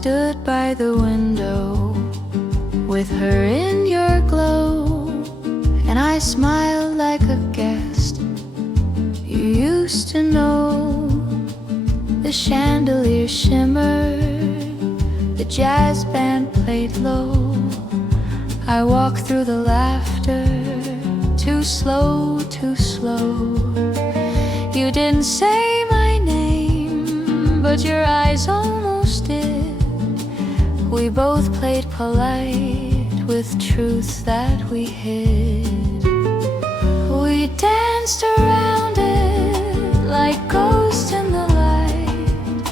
stood by the window with her in your glow, and I smiled like a guest you used to know. The chandelier shimmered, the jazz band played low. I walked through the laughter, too slow, too slow. You didn't say my name, but your eyes almost did. We both played polite with truths that we hid. We danced around it like ghosts in the light,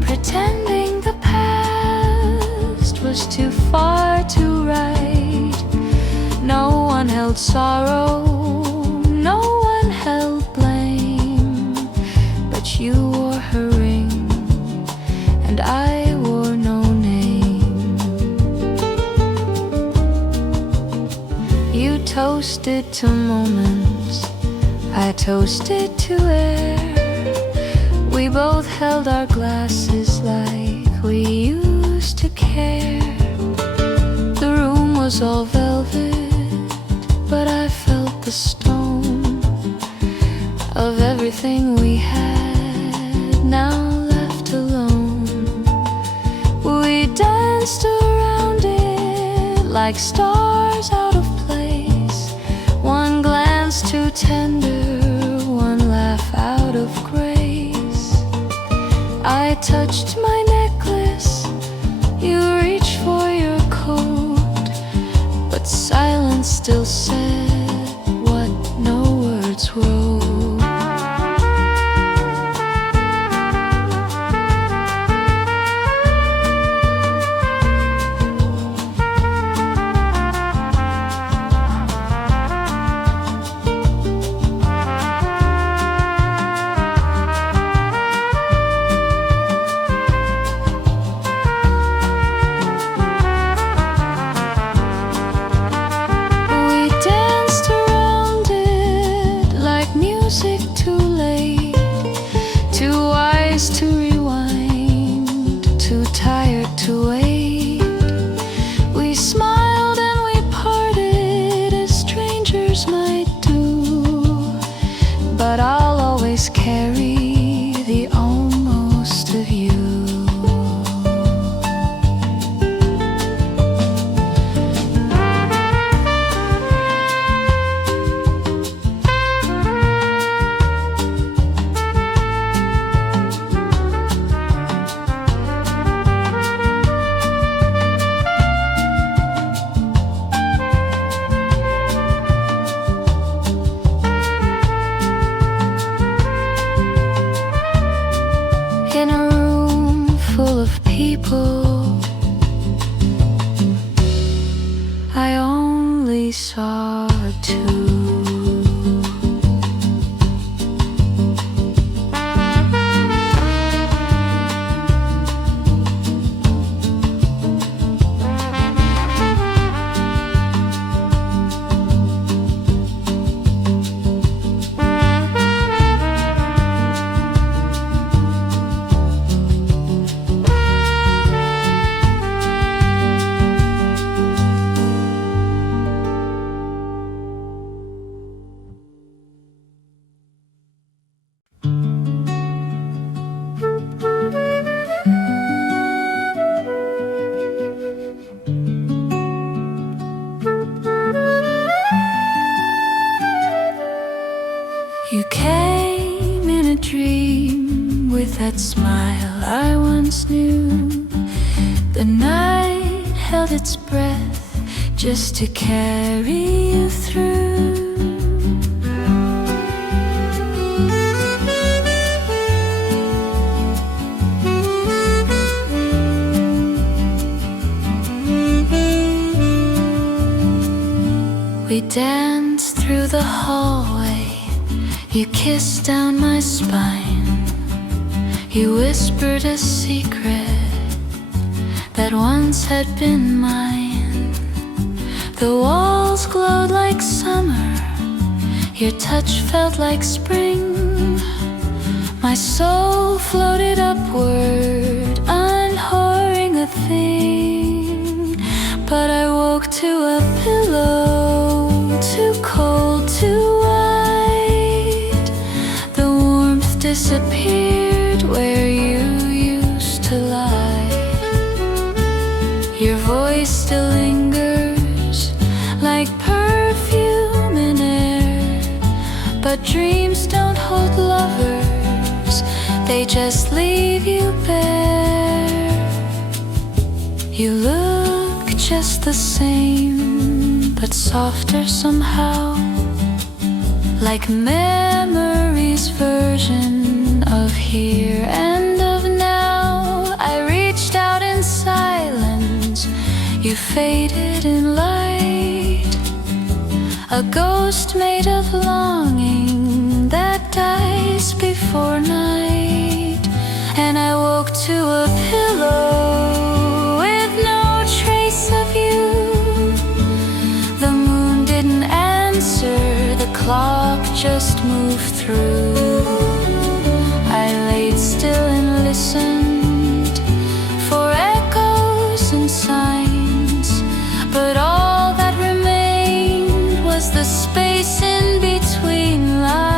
pretending the past was too far to right. No one held sorrow, no one held blame, but you wore her ring and I wore no name. You toasted to moments, I toasted to air. We both held our glasses like we used to care. The room was all velvet, but I felt the stone of everything we had now left alone. We danced around it like stars out of place. One glance too tender, one laugh out of grace. I touched my necklace, you reached for your coat, but silence still said what no words wrote. To rewind, too tired to wait. We smiled and we parted as strangers might do, but I'll always carry the almost of you. In a room full of people, I only saw two. You came in a dream with that smile I once knew. The night held its breath just to carry you through. We danced through the hallway, you kissed down my spine. You whispered a secret that once had been mine. The walls glowed like summer, your touch felt like spring. My soul floated upward, unwhoring doing a thing, but I woke to a pillow too cold, too white. The warmth disappeared where you used to lie. Your voice still lingers like perfume in air, but dreams don't hold lovers, they just leave you bare. You look just the same, but softer somehow, like memory's version of here and of now. I reached out in silence, you faded in light, a ghost made of longing that dies before night. And I woke to a pillow with no trace of you. The moon didn't answer, the clock just moved through. I laid still and listened for echoes and signs, but all that remained was the space in between lines.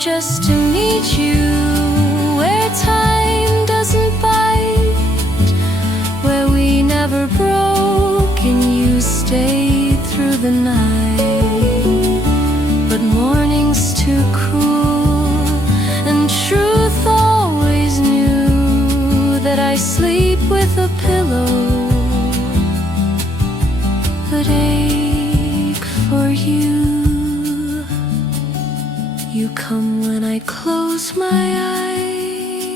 Just to meet you, where time doesn't bite, where we never broke and you stayed through the night. But morning's too cruel, and truth always knew that I sleep with a pillow that ache for you. You come when I close my eyes,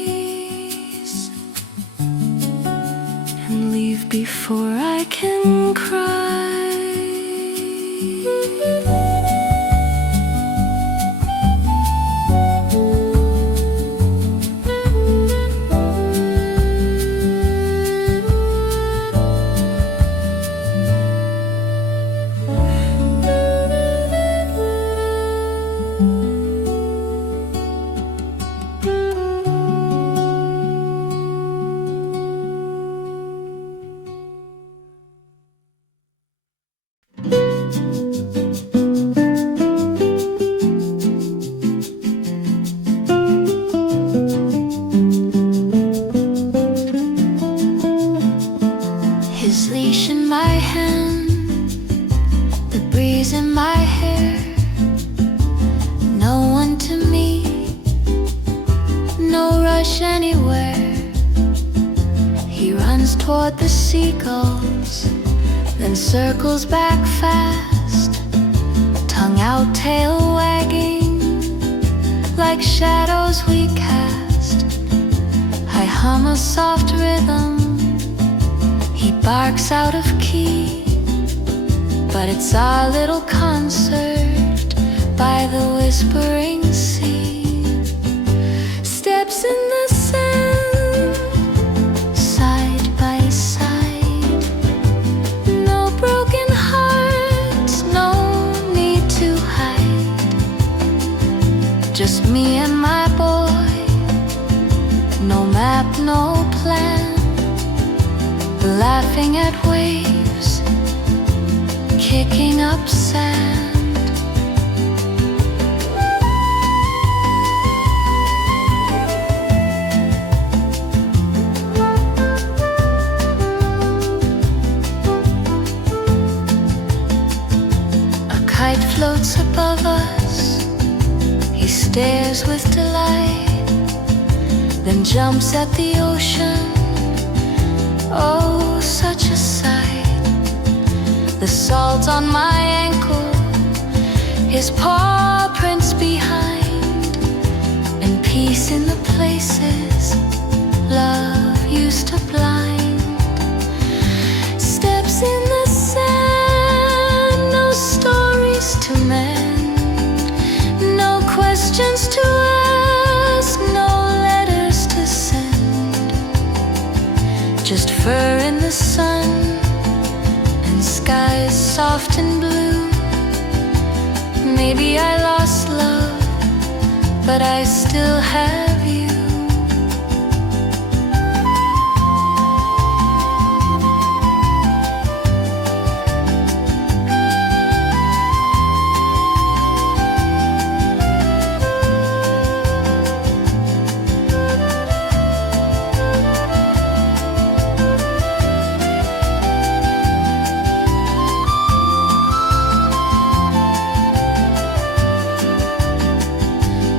and leave before I can cry. His leash in my hand, the breeze in my hair. No one to meet, no rush anywhere. He runs toward the seagulls, then circles back fast, tongue out, tail wagging, like shadows we cast. I hum a soft rhythm, he barks out of key, but it's our little concert by the whispering sea. Steps in the sand, side by side. No broken hearts, no need to hide. Just me and my boy, no map, no plan. Laughing at waves, kicking up sand. A kite floats above us, he stares with delight, then jumps at the ocean. Oh, such a sight. The salt on my ankle, his paw prints behind, and peace in the places love used to blind. fur in the sun and skies soft and blue. Maybe I lost love, but I still have you.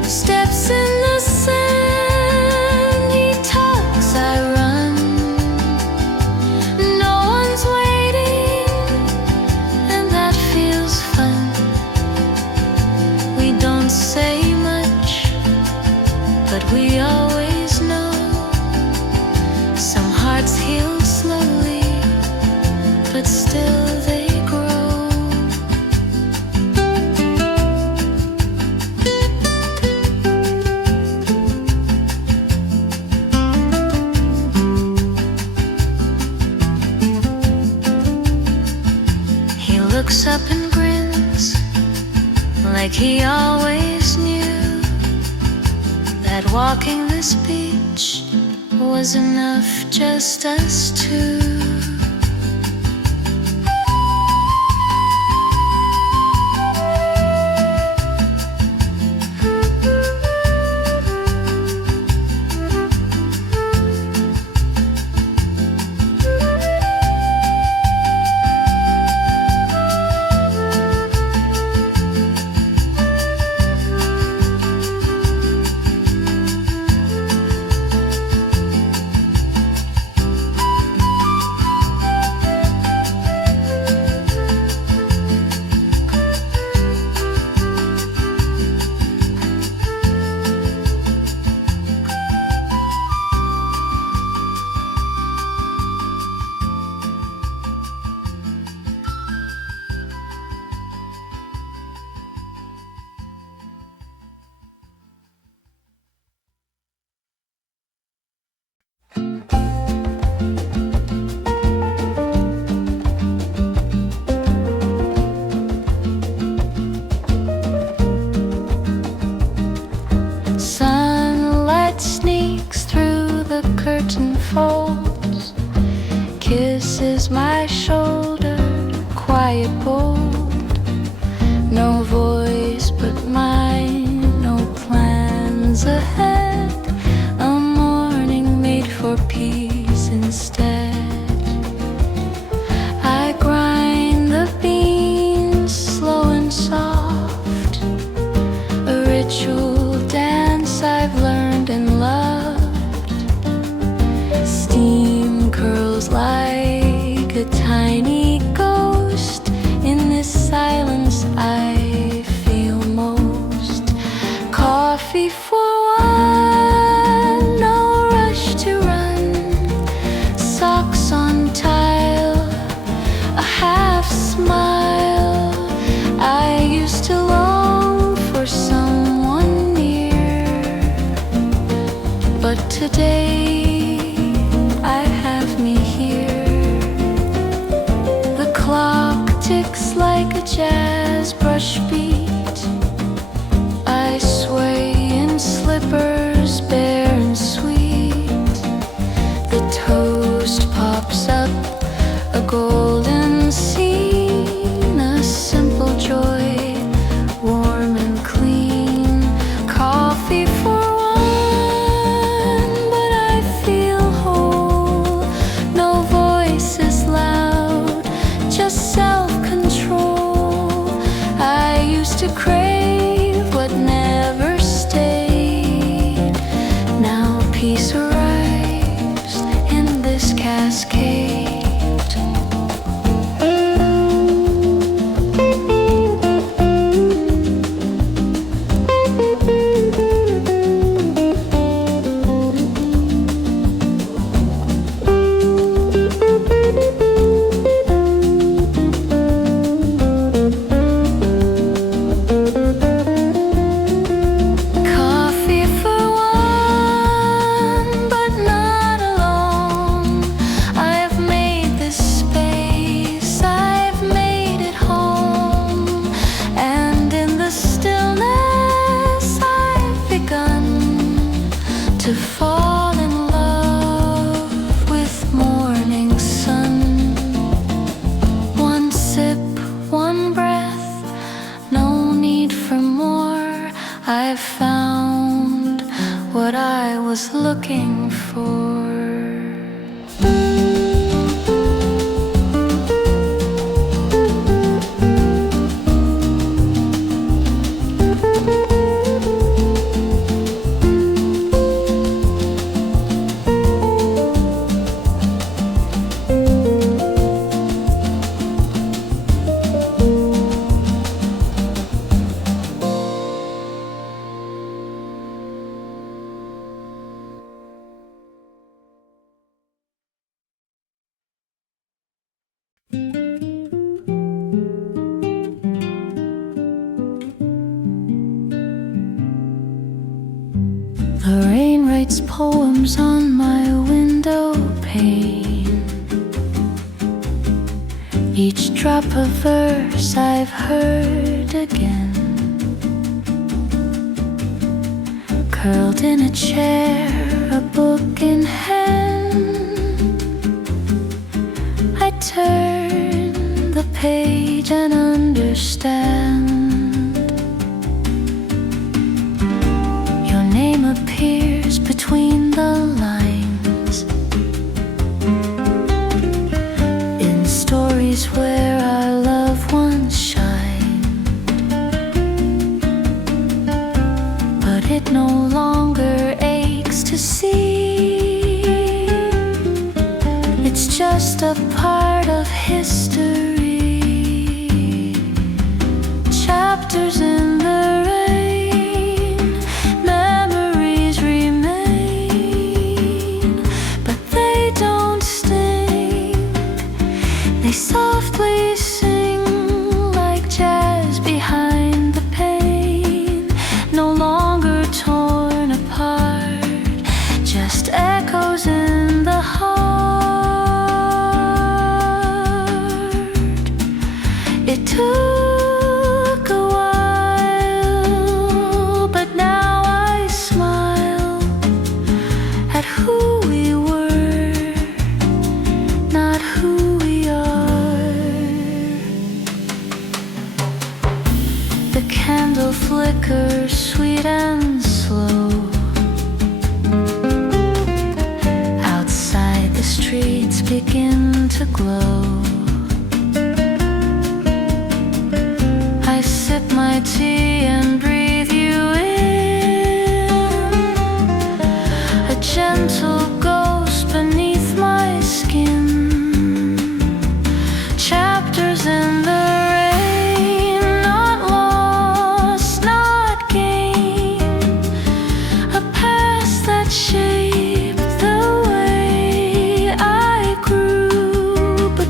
Steps in the sand, he talks, I run. No one's waiting, and that feels fun. We don't say much, but we always know. Some hearts heal slowly, but still they grow. Looks up and grins like he always knew that walking this beach was enough, just us two. Sunlight sneaks through the curtain folds, kisses my shoulder, quiet, bold. No voice but mine, no plans ahead. A morning made for peace instead. I grind the beans slow and soft, a ritual dance I've learned and loved. Steam curls like a tiny ghost. In this silence I feel most. Coffee for one, no rush to run. Socks on tile, a half smile. I used to long for someone near, but today I have me here. The clock ticks like a jazz brush beat. I sway in slippers, bare and sweet. The toast pops up, a golden scene, a simple joy, warm and clean. Coffee for one, but I feel whole. No voices loud, just self-control. I used to crave what never stayed. Now peace arrives in this cascade. sip, one breath, no need for more. I've found what I was looking for. The rain writes poems on my window pane. Each drop a verse I've heard again. Curled in a chair, a book in hand, I turn the page and understand. Your name appears between the lines, in stories where our love once shined. But it no longer aches to see. It's just a part of history. Chapters in the rain, memories remain, but they don't sting. They softly sing like jazz behind the pain. No longer torn apart, just echoes in the heart. It took a while, but now I smile at who we were, not who we are. The candle flickers sweet and slow. Outside the streets begin to glow. I sip my tea and breathe you in, a gentle ghost beneath my skin. Chapters in the rain, not lost, not gained, a past that shaped the way I grew, but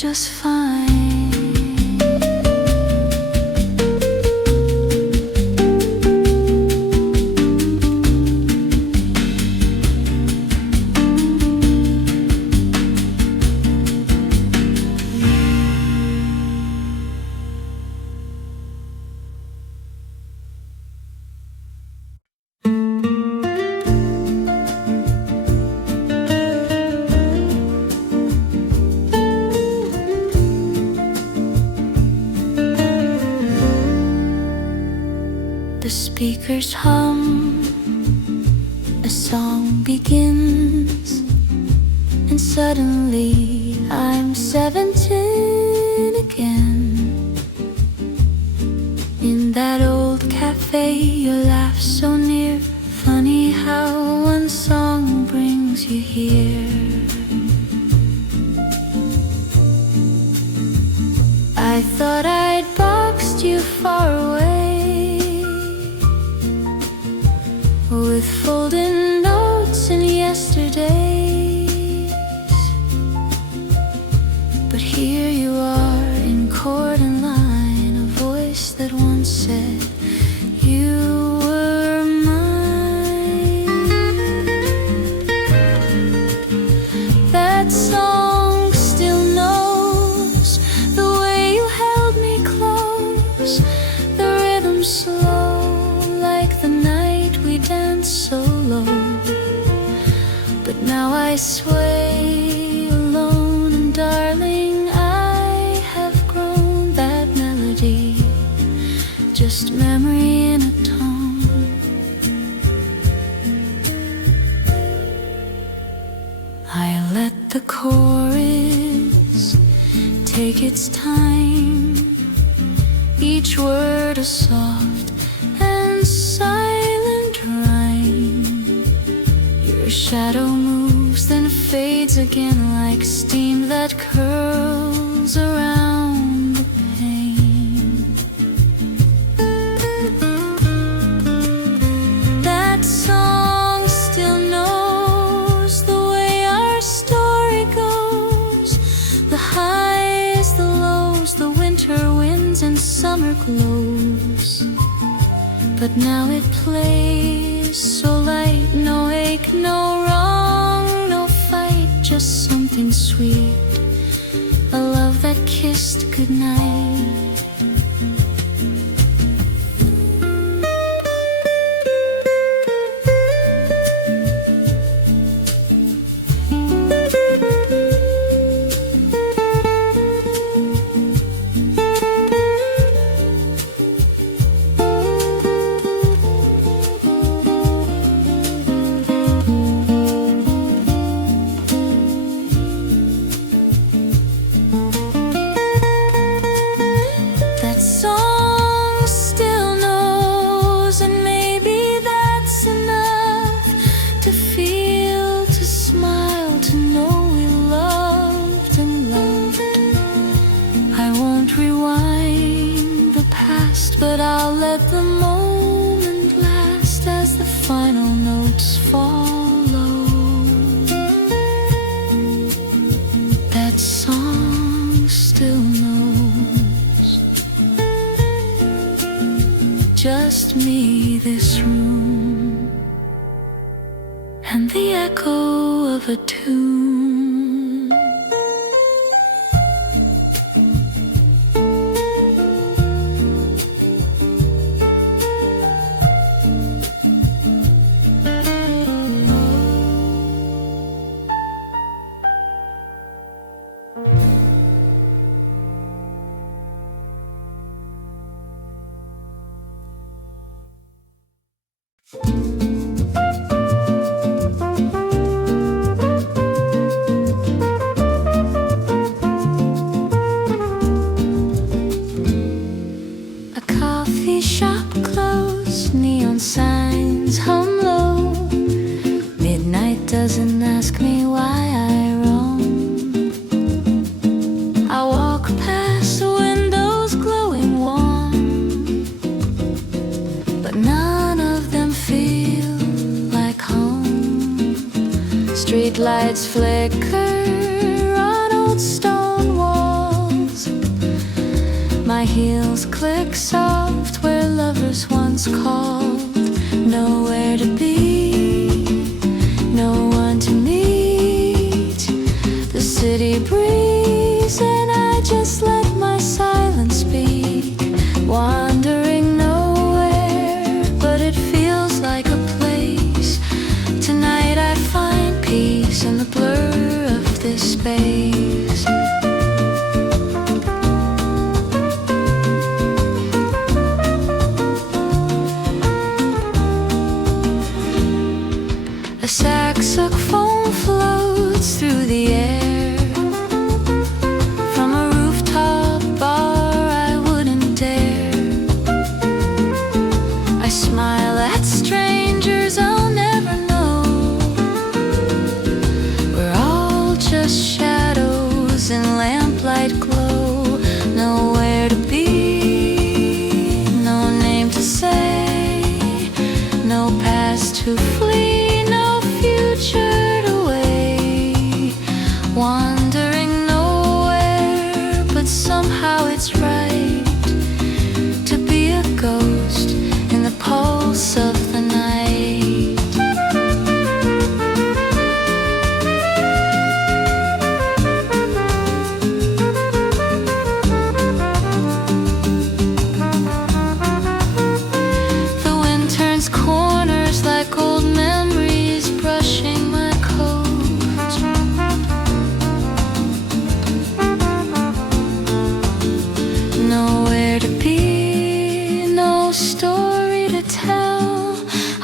just fine. The speakers hum, a song begins, and suddenly I'm 17 again. In that old cafe, your laugh so near. Funny how one song brings you here. I thought I'd boxed you far away with folded notes and yesterdays, but here you are in chord and line, a voice that once said you were mine. That song still knows the way you held me close, the rhythm slow like the night we danced so low. But now I sway alone, and darling, I have grown. That melody, just memory in a tone. I let the chorus take its time, each word a soft and silent rhyme. Your shadow moves, then fades again, like steam that curls around the pane. That song still knows the way our story goes, the highs, the lows, the winter winds and summer glows. But now it plays so light, no ache, no wrong, no fight, just something sweet, a love that kissed goodnight. But I'll let the moment last as the final notes follow. That song still knows, just me, this room, and the echo of a tune. A coffee shop close, neon signs hum low. Midnight doesn't ask me why I roam. I walk past windows glowing warm, but none of them feel like home. Street lights flicker on old stone walls. heels click soft where lovers once called. Nowhere to be, no one to meet. The city breeze and I just let my silence speak. Wandering nowhere, but it feels like a place. Tonight I find peace in the blur of this space. A saxophone floats through the air. From a rooftop bar I wouldn't dare. I smile at strangers I'll never know. We're all just shadows in lamplight glow. Nowhere to be, no name to say, no past to flee, no future to wait. Wandering nowhere, but somehow it's right to be a ghost in the pulse of the night. The wind turns corners like old memories brushing my coat. Nowhere to be, no story to tell.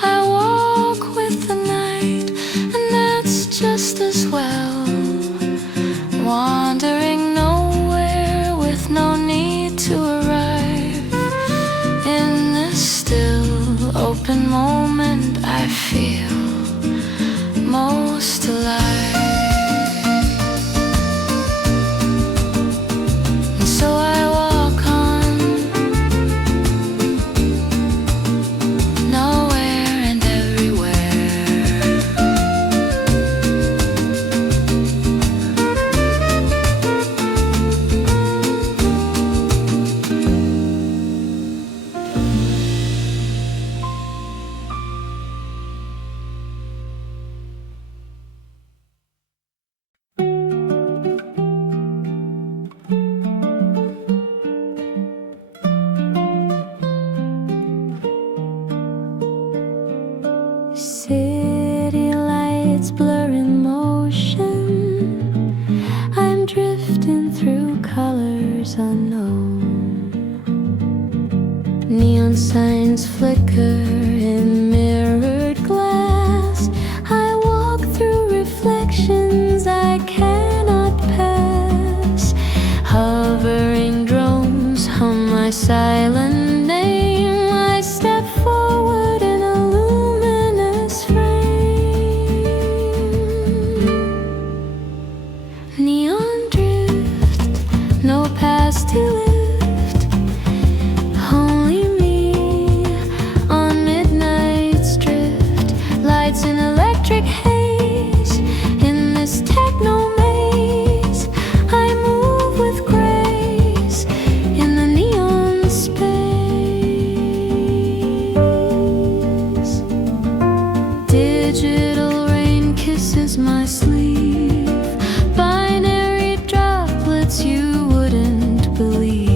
I walk with the night, and that's just as well. Wandering nowhere with no need to arrive. In this still open moment I feel most alive. And so I walk on, nowhere and everywhere. City lights blur in motion. I'm drifting through colors unknown. Neon signs flicker in mirrored glass. I walk through reflections I cannot pass. Hovering drones hum my silent name. I step forward in a luminous frame. Neon drift, no past to lift. Only me on midnight's drift. Lights in electric haze. In this techno maze I move with grace in the neon space. Digital rain kisses my sleeve. Binary droplets you wouldn't believe.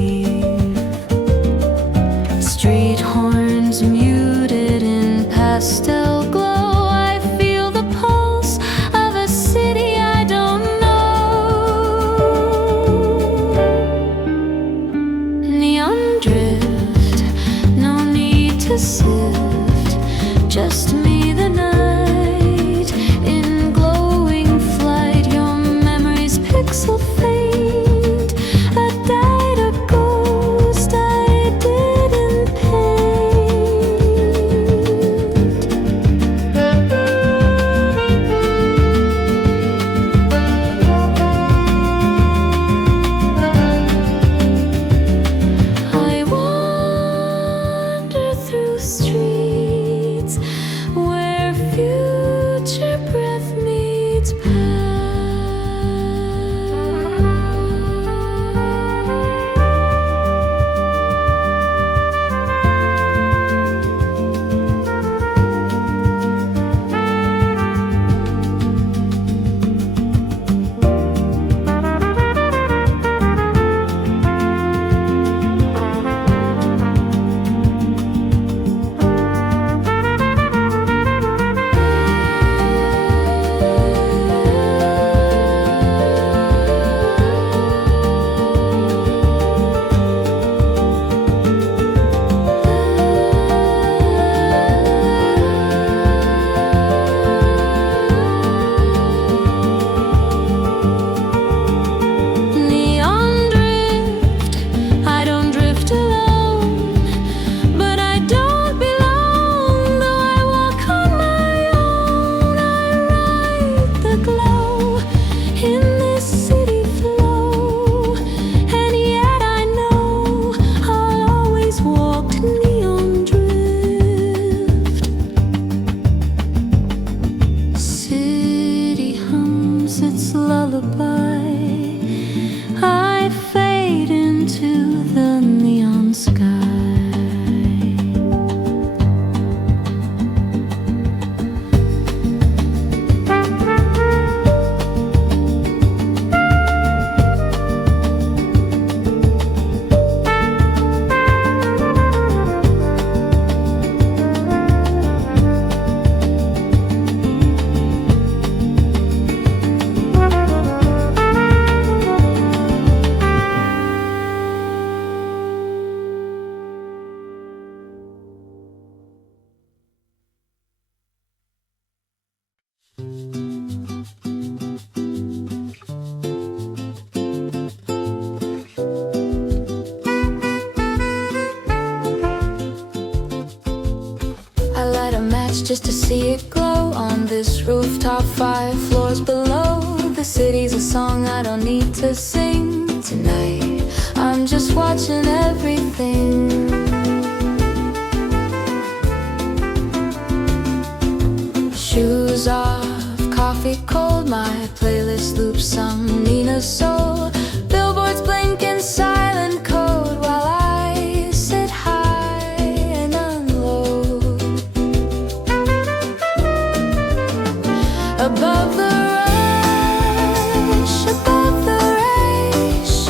lullaby. I fade into the neon sky. I light a match just to see it glow on this rooftop 5 floors below. The city's a song I don't need to sing tonight. I'm just watching everything. Shoes off, coffee cold, my playlist loops some Nina Soul. Billboards blink in silent code while I sit high and unload. Above the rush, above the race,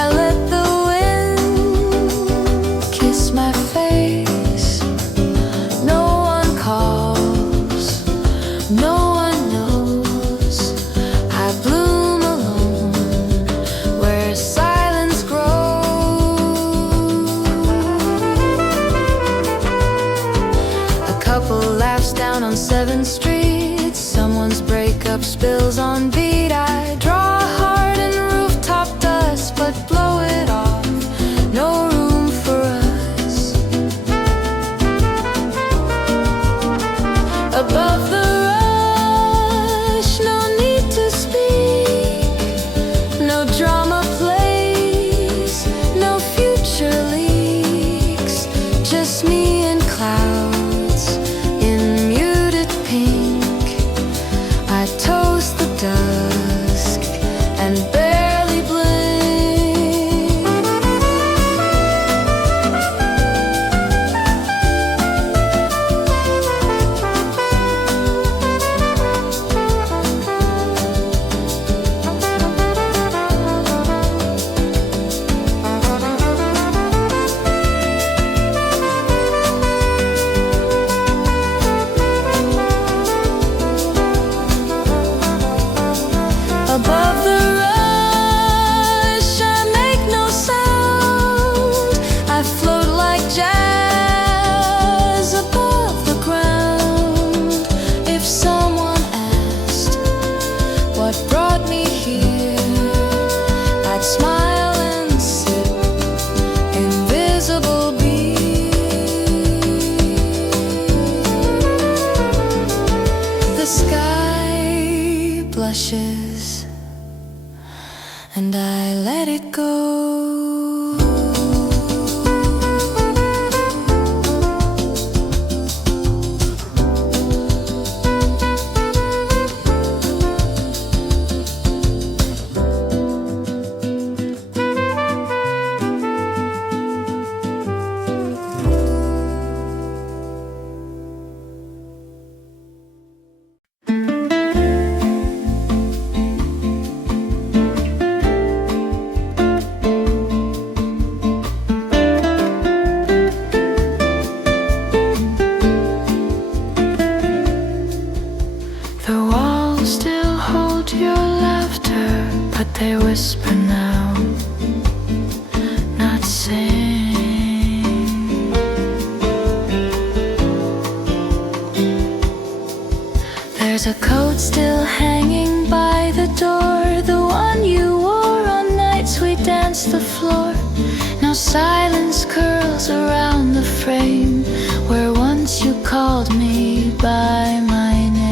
I let the wind kiss my face. No one calls, no one knows. I bloom alone where silence grows. A couple laughs down on 7th Street. Someone's breakup spills on beat. I draw hard in rooftop dust, but blow it off. No room for us. Above the rush, no need to speak. No drama plays, no future leaks. Just me and clouds in muted pink. I toast the dusk and barely blink. Above the rush, I make no sound. I float like jazz above the ground. If someone asked what brought me here, I'd smile and sip invisible beer. The sky blushes and I let it go. The walls still hold your laughter, but they whisper now, not sing. There's a coat still hanging by the door, the one you wore on nights we danced the floor. Now silence curls around the frame where once you called me by my name.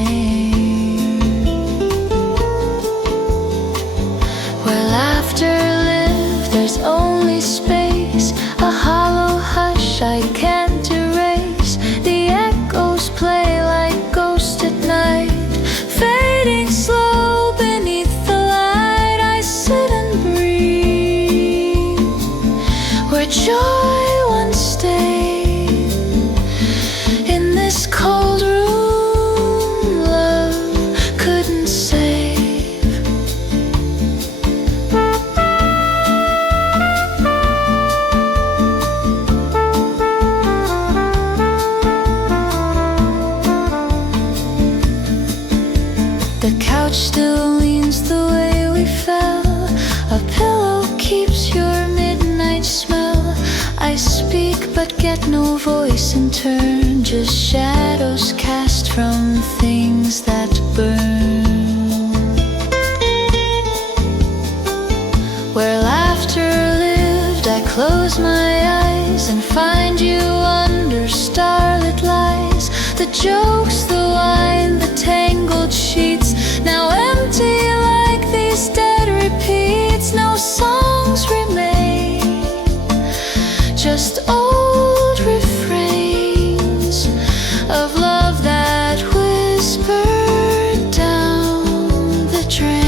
Where laughter lived, there's only space, a hollow hush I can't erase. The echoes play like ghosts at night, fading slow beneath the but get no voice in turn, just shadows cast from things that burn. Where laughter lived, I close my eyes and find you under starlit lies. The jokes, the wine, the tangled sheets, now empty like these dead repeats. No songs remain, just old refrains of love that whispered down the drain.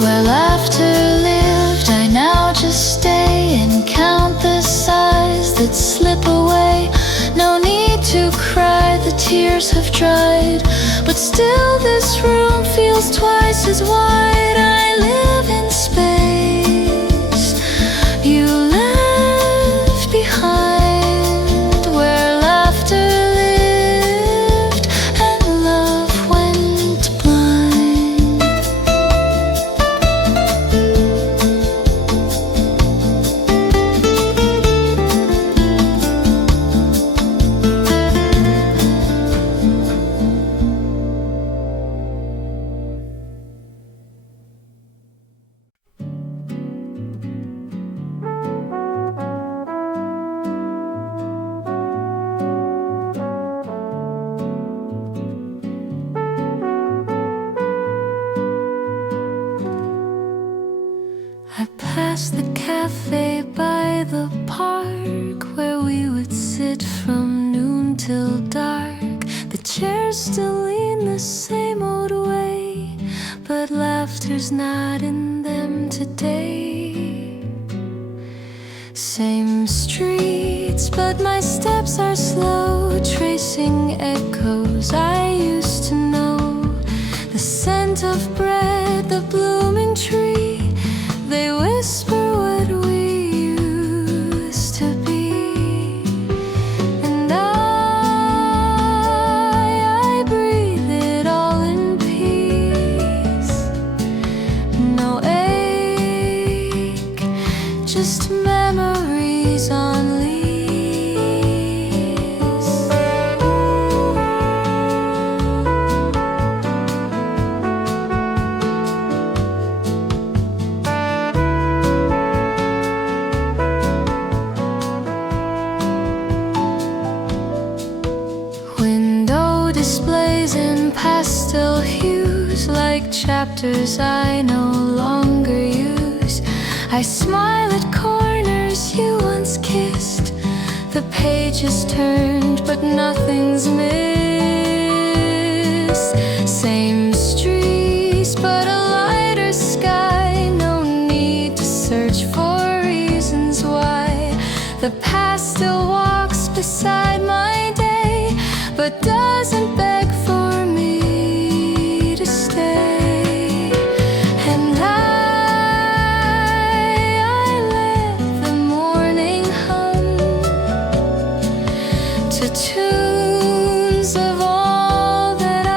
Where laughter lived, I now just stay and count the sighs that slip away. No need to cry, the tears have dried, but still this room feels twice as wide. I live in space you left behind, where laughter lived and love went blind. I passed the cafe by the park where we would sit from noon till dark. The chairs still lean the same old way, but laughter's not in them today. Same streets, but my steps are slow, tracing echoes I used to know. The scent of bread, the blooming tree, they whisper what we used to be. And I breathe it all in peace. No ache, just memories on leaves. Window displays in pastel hues, like chapters I no longer use. I smile at corners you once kissed. The pages turned, but nothing's missed. Same streets, but a lighter sky. No need to search for reasons why. The past still walks beside my day, but doesn't beg for me to stay. And I let the morning hum to tunes of all that I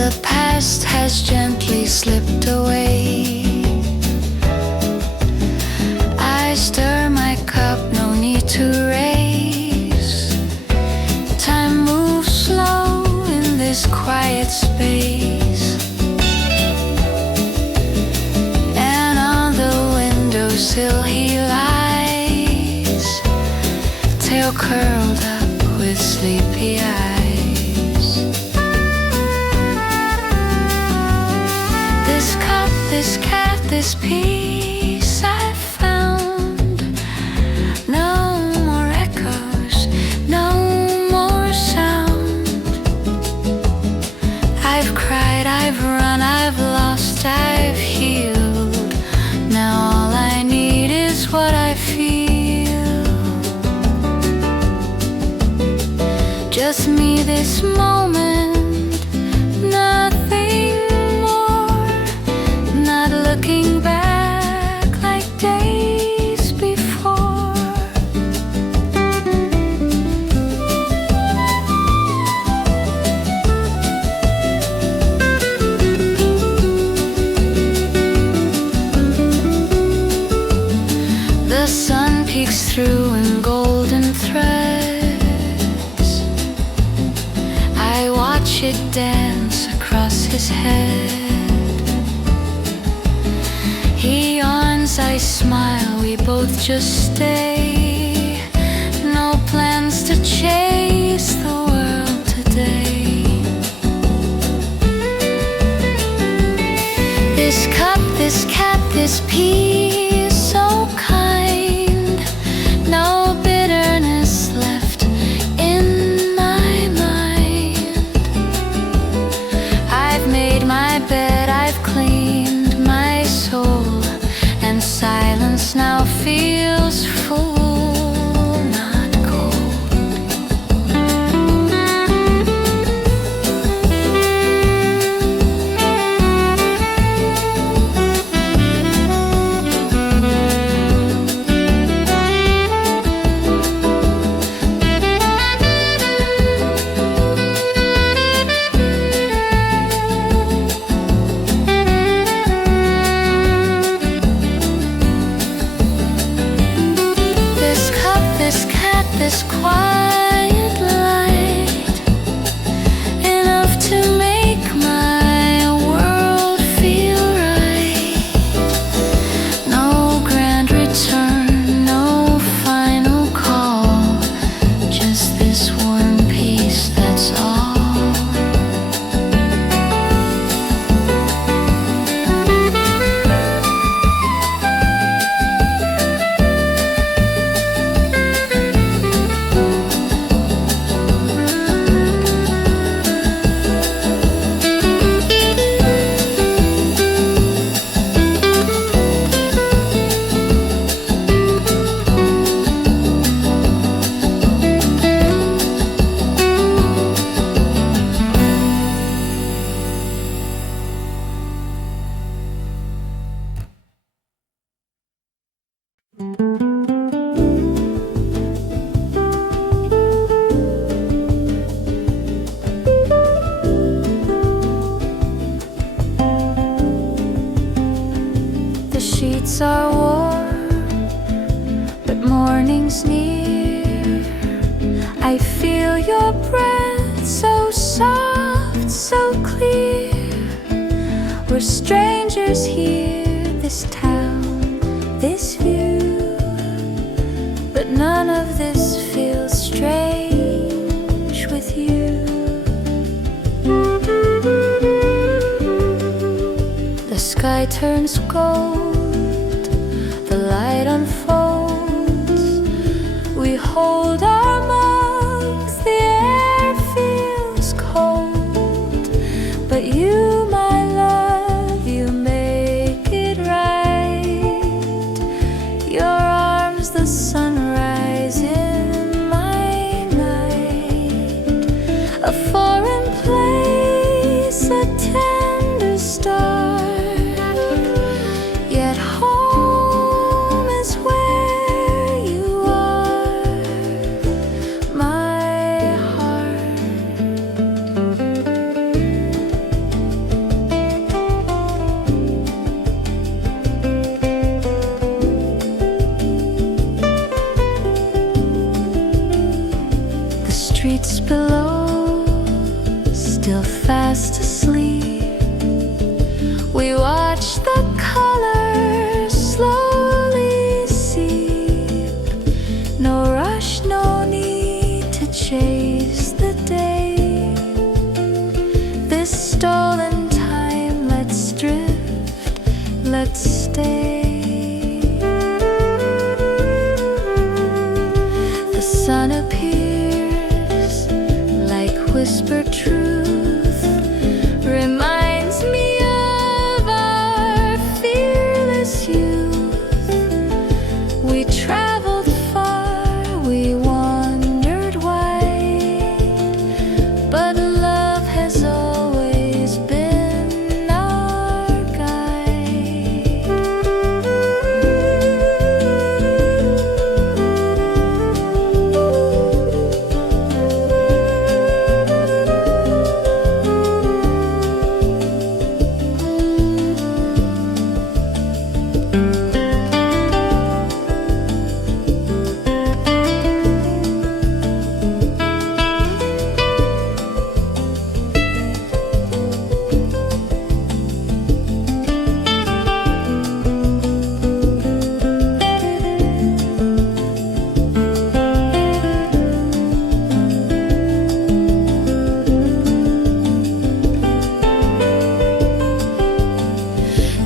The past has gently slipped away. I stir my cup, no need to race. Time moves slow in this quiet space, and on the windowsill he lies, tail curled up with sleepy eyes. This cup, this cat, this peace I found. No more echoes, no more sound. I've cried, I've run, I've lost, I've healed. Now all I need is what I feel. Just me this moment, nothing more. Not looking back like days before. The sun peeks through in golden threads. I watch it dance across his head. He yawns, I smile, we both just stay. No plans to chase the world today. This cup, this cat, this peace, so kind. No bitterness left in my mind. I've made my bed, I've cleaned my soul, and silence now feels full, not cold. This quiet light, enough to make my world feel right. No grand return, no final call, just this warm peace, that's all. The sheets are warm, but morning's near. I feel your breath so soft, so clear. We're strangers here, this town, this view, but none of this feels strange with you. The sky turns gold, the light unfolds. We hold our mugs, the air feels cold, but you, my love, you make it right. Your arms, the sunrise in my night. A foreign place, a tender start, yet home is where still fast asleep. We watch the colors slowly seep. No rush, no need to chase the day. This stolen time, let's drift, let's stay. The sun appears like whispered truth, reminds me of our fearless youth. We traveled far, we wandered wide, but love has always been our guide.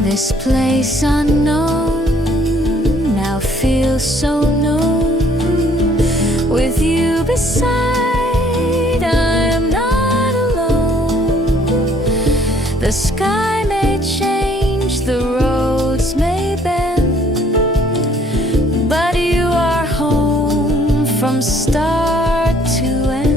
This place unknown now feels so known. With you beside, I'm not alone. The sky may change, the roads may bend, but you are home from start to end.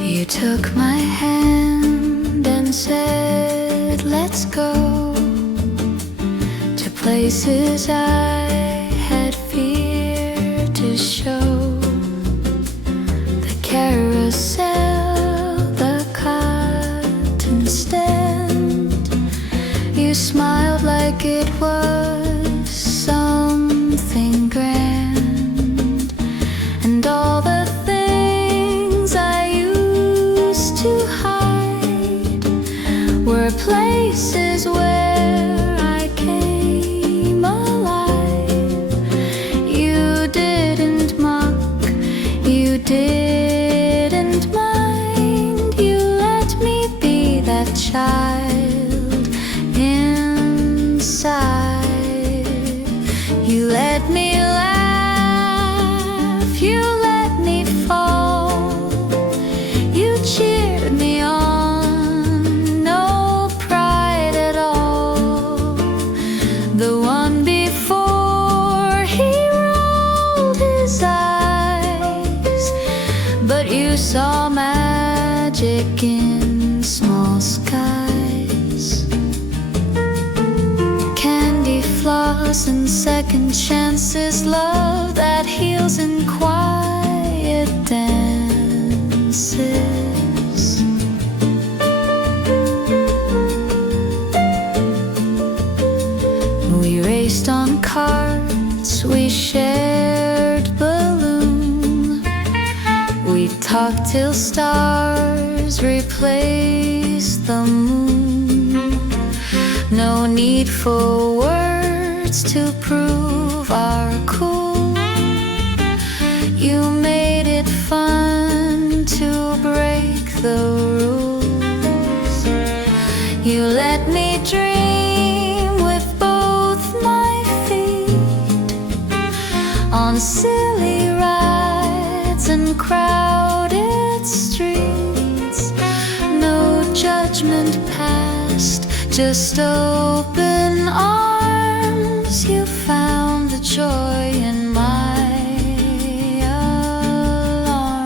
You took my hand and said, let's go to places I had feared to show. The carousel, the cotton stand. You smiled like it was something grand, and all the things I used to hide were places where I came alive. You didn't mock, you didn't mind. You let me be that child inside. You let me laugh, you let me fall. You cheered me on, no pride at all. The one before, he rolled his eyes, but you saw magic in small skies. Candy, floss, and second chances, love that heals in quiet dances. We raced on carts, we shared balloon. We talked till stars replaced the moon. No need for words to prove our cool. You made it fun to break the rules. You let me dream with both my feet. silly rides and crowded streets. No judgment passed, just open arms. You found the joy in my alarms.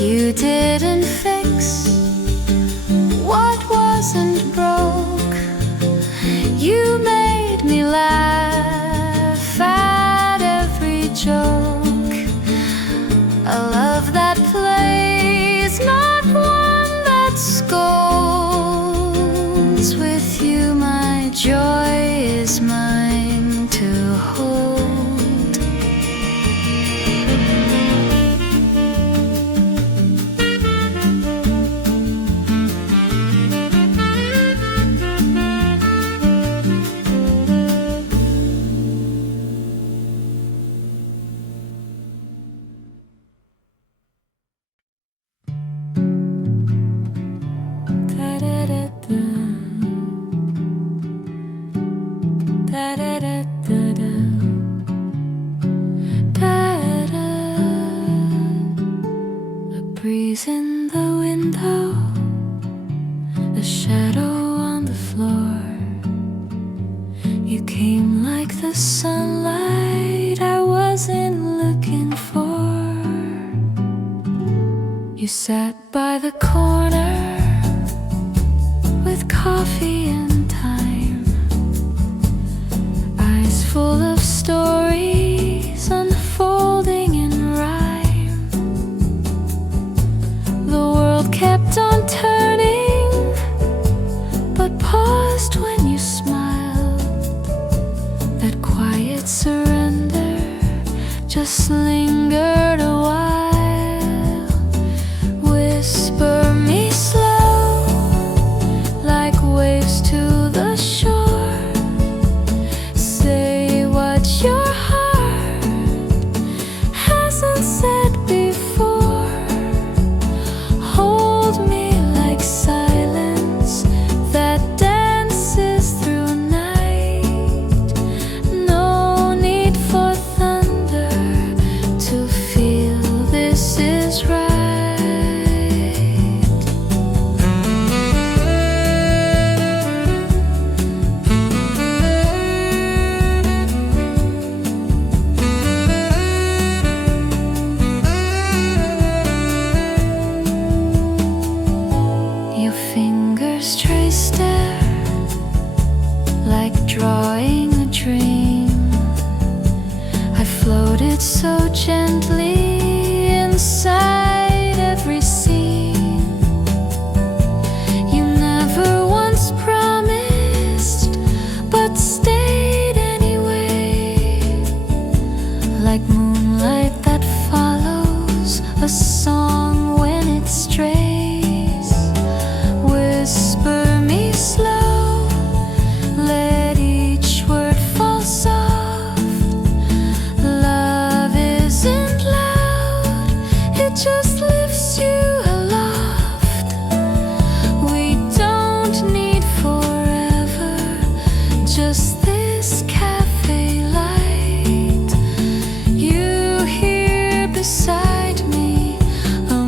You didn't fix what wasn't broke. You made me laugh at every joke. A love that plays, not one that scolds. With you my joy is mine to hold. A breeze in the window, a shadow on the floor. You came like the sunlight I wasn't looking for. You sat by the corner with coffee and time, eyes full of stories unfolding in rhyme. The world kept on turning, but paused when you smiled. That quiet surrender just lingered a while. Whisper me slow, like waves to the shore. Say what your heart hasn't said before. Hold me like silence that dances through night. No need for thunder to feel this is right. Your fingers traced air like drawing a dream. I floated so gently inside every scene. You never once promised, but stayed anyway. Like moonlight that follows a song when it strays. Whisper me slow, let each word fall soft. Love isn't loud, it just lifts you aloft. We don't need forever, just this cafe light. You here beside me, a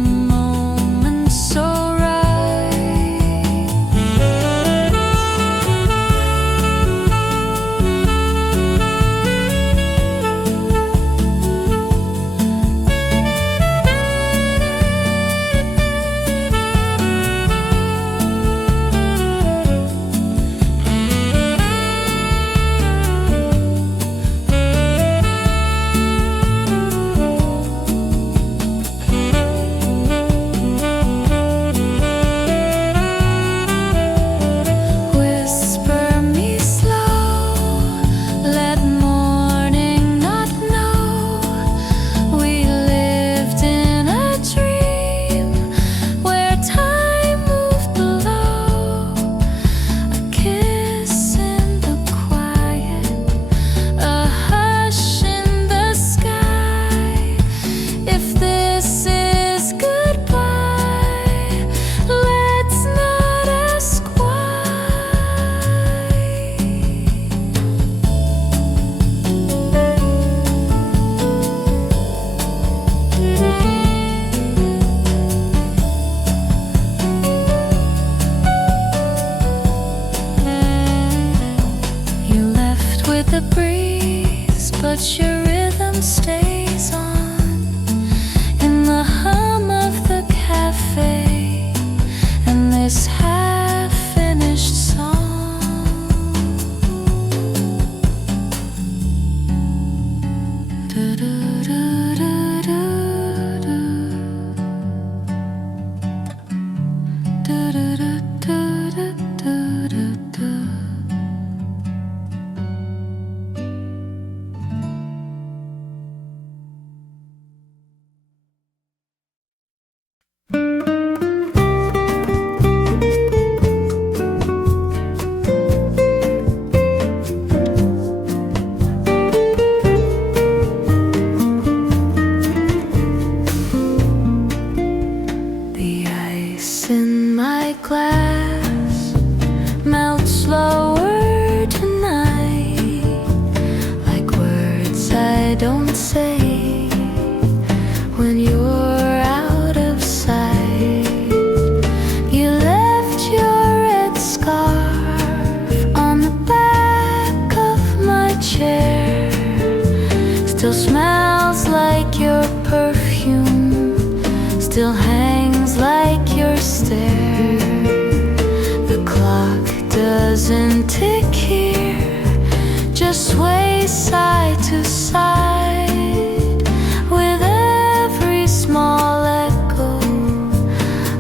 just sway side to side with every small echo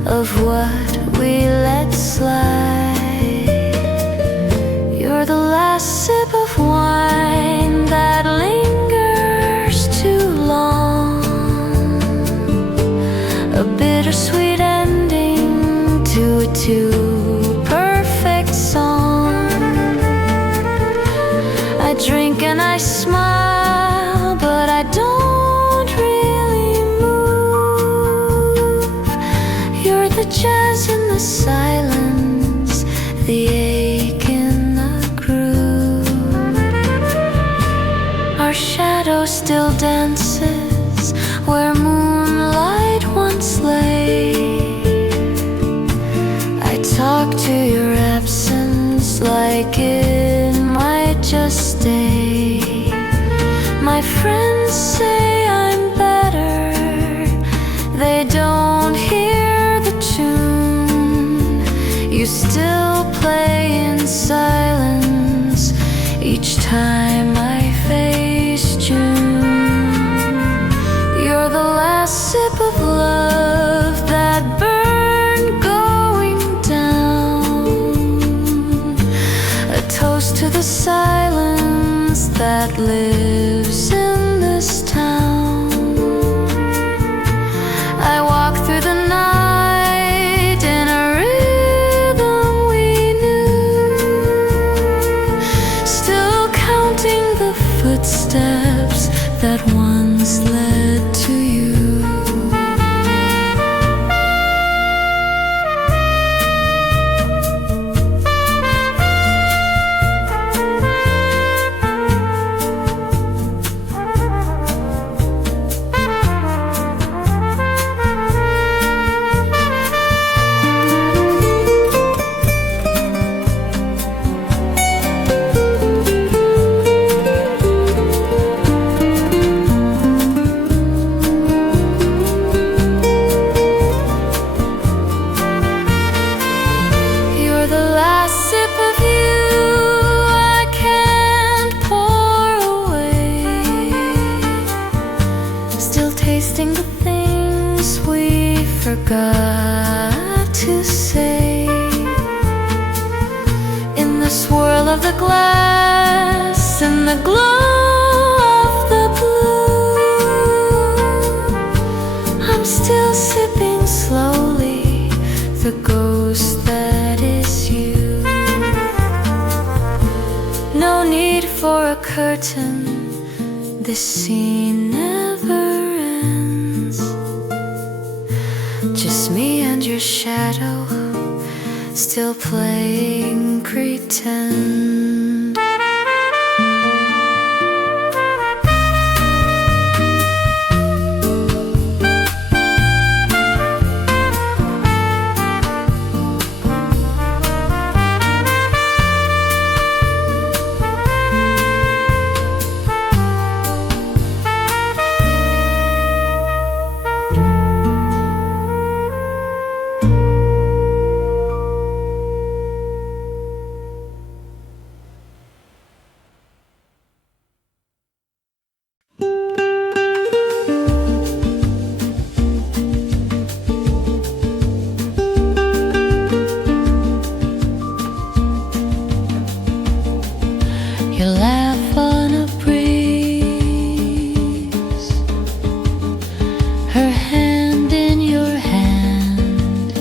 of what we let slide. You're the last sip of wine that lingers too long, a bittersweet ending to a too perfect song. I drink and I smile, but I don't really move. You're the jazz in the silence, the ache in the groove. Our shadow still dances where moonlight once lay. I talk to your absence like it might just stay. My friends say I'm better, they don't hear the tune. You still play in silence each time I face June. You're the last sip of love that burned going down, a toast to the silence that lives in this town. I walk through the night in a rhythm we knew, still counting the footsteps that once led to you. Tasting the things we forgot to say. In the swirl of the glass, in the glow of the blue, I'm still sipping slowly the ghost that is you. No need for a curtain, this scene never ends. Just me and your shadow, still playing pretend. You laugh on a breeze, her hand in your hand,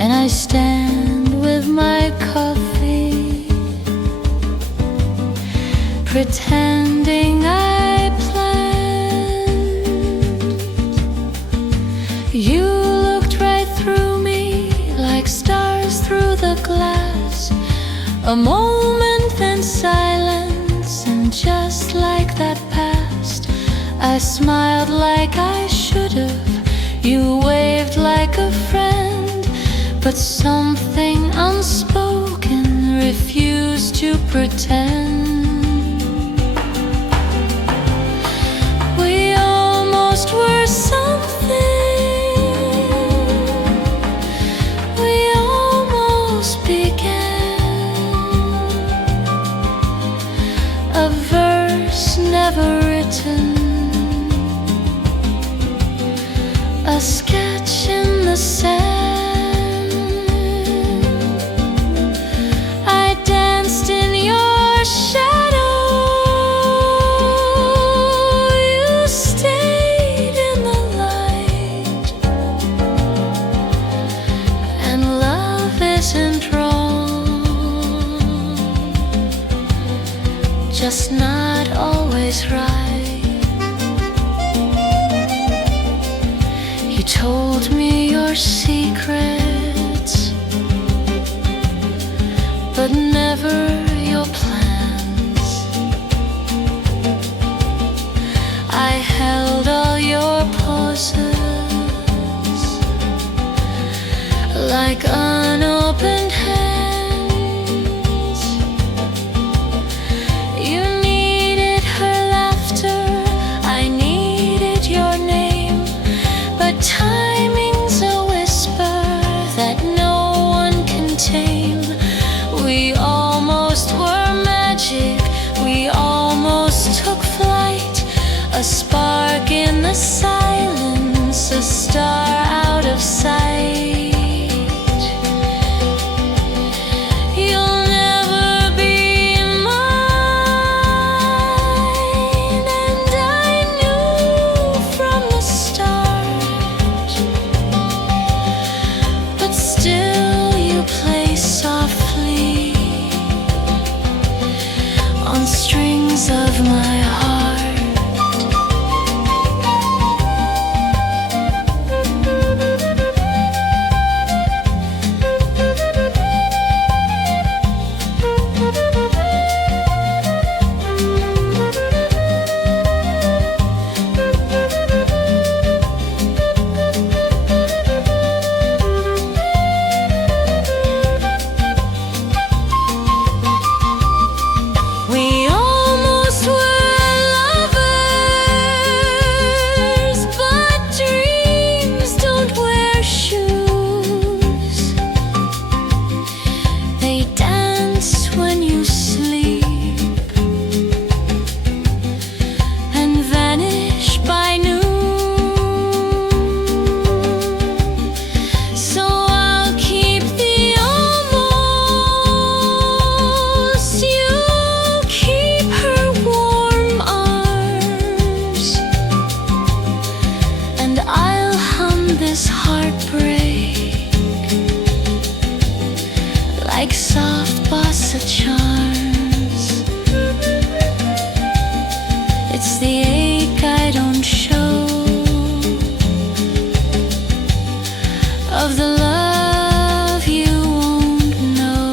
and I stand with my coffee, pretending I planned. You looked right through me like stars through the glass. A moment, then silence, and just like that past, I smiled like I should have. You waved like a friend, but something unspoken refused to pretend. We almost were something, we almost began. mountain, a sketch in the sand. I danced in your shadow, you stayed in the light, and love isn't wrong, just not always right. You told me your secrets, but never your plans. I held all your poses like unopened hands. You needed her laughter, I needed your name, but timing's a whisper that no one can tame. We almost were magic, we almost took flight, a spark in the silence, a star out of sight. You'll never be mine, and I knew from the start, but still you play softly on strings of my heart. We almost were lovers, but dreams don't wear shoes. They dance when you sleep and vanish by noon. So I'll keep the almost, you'll keep her warm arms, and I'll hum this heartbreak like soft bossa charms. It's the ache I don't show of the love you won't know.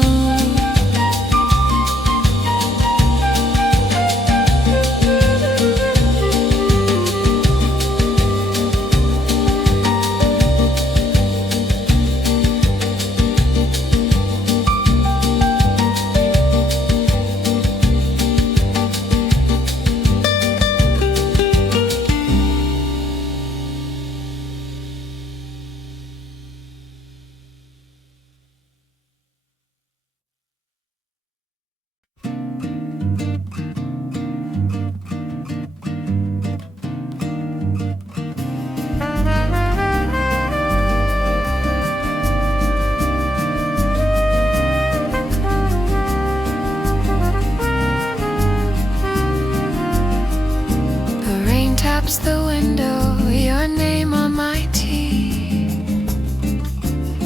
The rain taps the window, your name on my tea.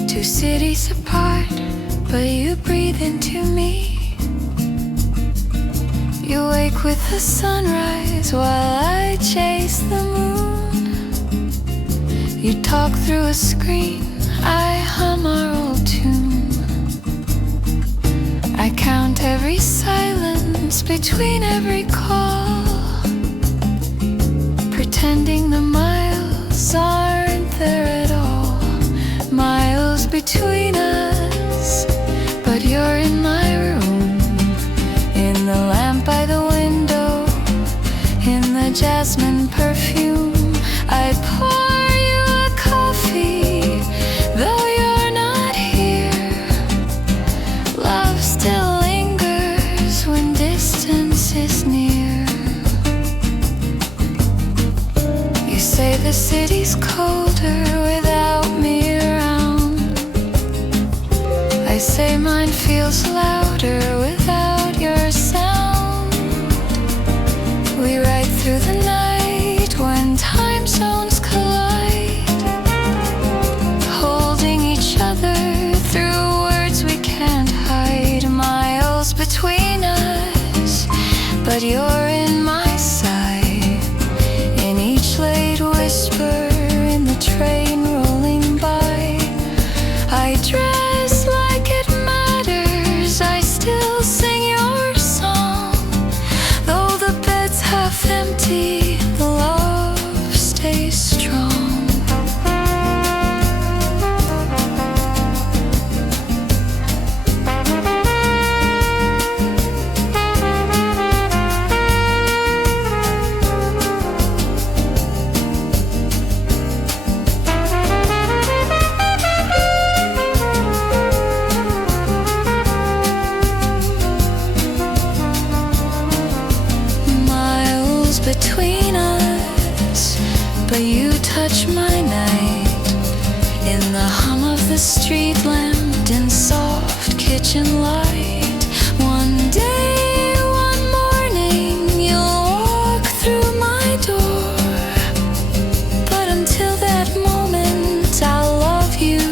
Two cities apart, but you breathe into me. You wake with the sunrise while I chase the moon. You talk through a screen, I hum our old tune. I count every silence between every call, pretending the miles aren't there at all. Miles between us, but you're in my room, in the lamp by the window, in the jasmine perfume. I'd pour you a coffee, though you're not here. Love still lingers when distance is near. the city's colder without me around. I say mine feels louder without your sound. We ride through the night when time zones collide, holding each other through words we can't hide. Miles between us, but you're in my sight. In each late whisper in the train rolling by, I dress like it matters. I still sing your song, though the bed's half empty, the love stays strong. Between us, but you touch my night. In the hum of the street lamp and soft kitchen light. One day, one morning, you'll walk through my door. But until that moment, I'll love you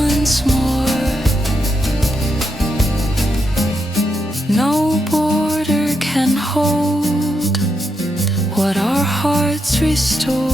once more. No border can hold what our hearts restore.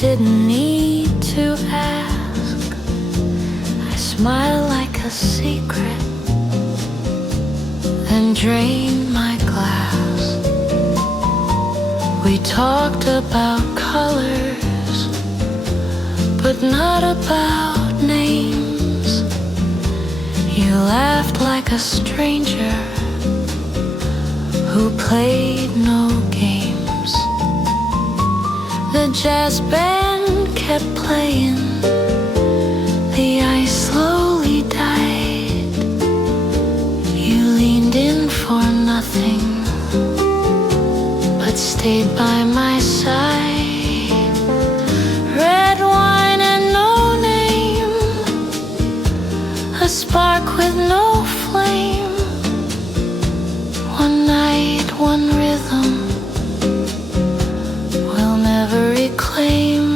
Didn't need to ask. I smile like a secret and drain my glass. We talked about colors, but not about names. You laughed like a stranger who played no games. The jazz band kept playing, the ice slowly died. You leaned in for nothing, but stayed by my side. Red wine and no name, a spark with no flame. One night, one rhythm, reclaim.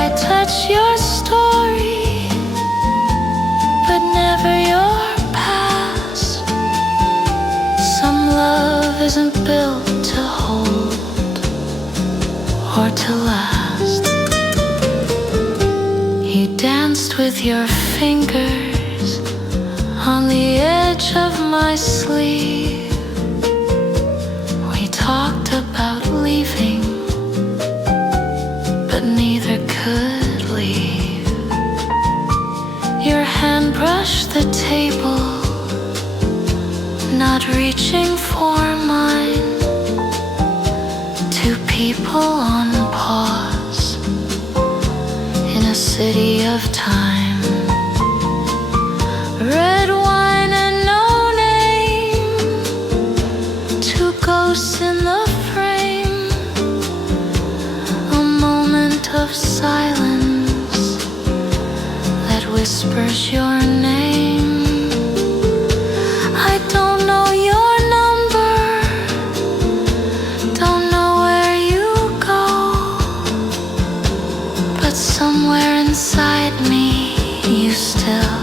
I touch your story, but never your past. Some love isn't built to hold or to last. You danced with your fingers on the edge of my sleeve. We talked about leaving, but neither could leave. Your hand brushed the table, not reaching for mine. Two people on pause in a city of time. Red wine and no name, two ghosts in the of silence that whispers your name. I don't know your number, don't know where you go, but somewhere inside me you still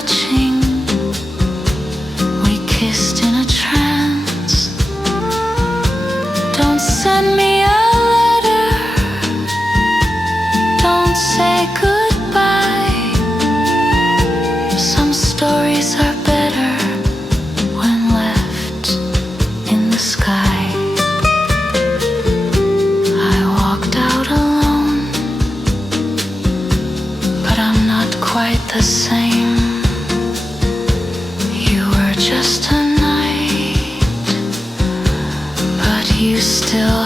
touching. We kissed in a trance. Don't send me a letter. Don't say goodbye. Some stories are better when left in the sky. I walked out alone, but I'm not quite the same. You were just a night, but you still